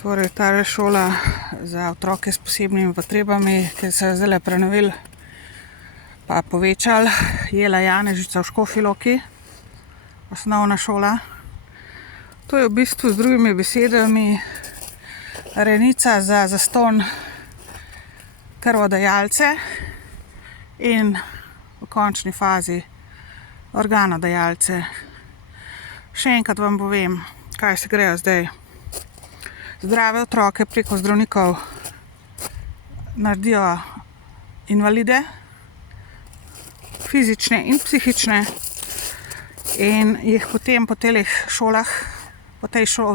Torej, ta šola za otroke s posebnimi potrebami, ki se je zdaj prenovil pa povečal, Jela Janežica v Škofji Loki, osnovna šola. To je v bistvu z drugimi besedami renica za zastonj krvodajalce in v končni fazi organodajalce. Še enkrat vam povem, kaj se grejo zdaj. Zdrave otroke preko zdravnikov naredijo invalide, fizične in psihične, in jih potem po teh šolah,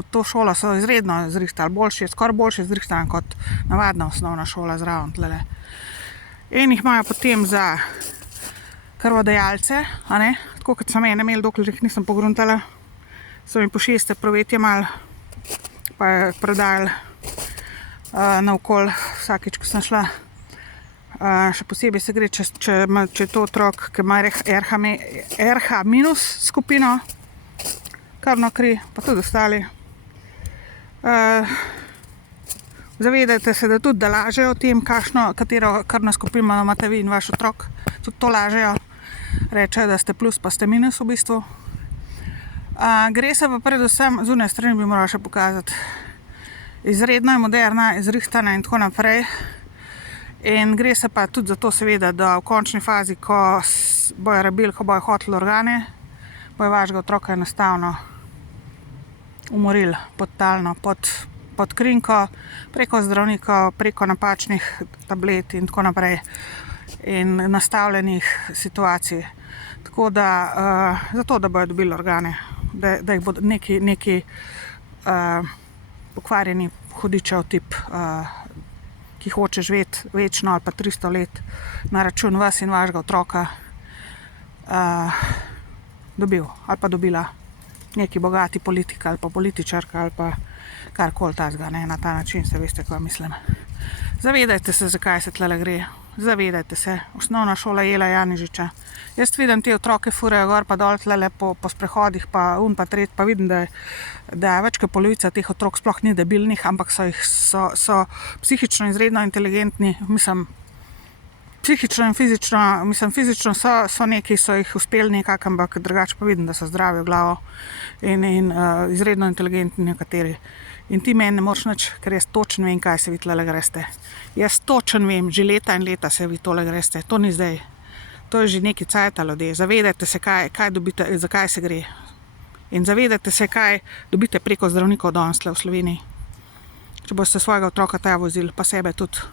to šolo so izredno zrihtali, skoraj boljše zrihtane kot navadna osnovna šola zraven tlele. In jih imajo potem za krvodajalce, tako kot so mene imeli, dokler jih nisem pogruntala, so mi po 6 epruvetje mal, pa je prodajali naokoli vsakič, ko sem šla. Še posebej se gre, če je to otrok, ki ima RH minus skupino krvno kri, pa tudi ostali. Zavedajte se, da tudi lažejo o tem, katero krvno skupino imate vi in vaš otrok. Tudi to lažejo. Rečejo, da ste plus, pa ste minus v bistvu. Gre se pa predvsem, zunaj strani bi moral še pokazati, izredno je moderna, izrihtana in tako naprej. In gre se pa tudi za to seveda, da v končni fazi, ko bojo rabili, ko bojo hoteli organe, bojo vašega otroka enostavno umorili podtalno, pod krinko, preko zdravnikov, preko napačnih tablet in tako naprej in nastavljenih situacij. Tako da, zato da bojo dobili organe, da jih bodo neki pokvarjeni hudičev tip, ki hoče živeti večno ali pa 300 let na račun vas in vašega otroka, dobil ali pa dobila neki bogati politik ali pa političarka ali pa karkoli takega, na ta način, se veste, kaj mislim. Zavedajte se, zakaj se tlele gre. Zavedajte se, osnovna šola Jela Janežiča. Jaz vidim te otroke furajo gor pa dol tlele po sprehodih, pa pa tret, pa vidim, da več kot polovica teh otrok sploh ni debilnih, ampak so psihično izredno inteligentni, psihično in fizično, fizično so neki, so jih uspeli nekako, ampak drugače pa vidim, da so zdravi v glavo in izredno inteligentni nekateri. In ti meni ne moreš nič, ker jaz točno vem, kaj se vi tlele greste. Jaz točno vem, že leta in leta se vi tole greste, to ni zdaj. To je že nekaj cajta, ljudje. Zavedajte se, kaj dobite, zakaj se gre. In zavedajte se, kaj dobite preko zdravnikov danes v Sloveniji. Če boste svojega otroka tja vozili, pa sebe tudi.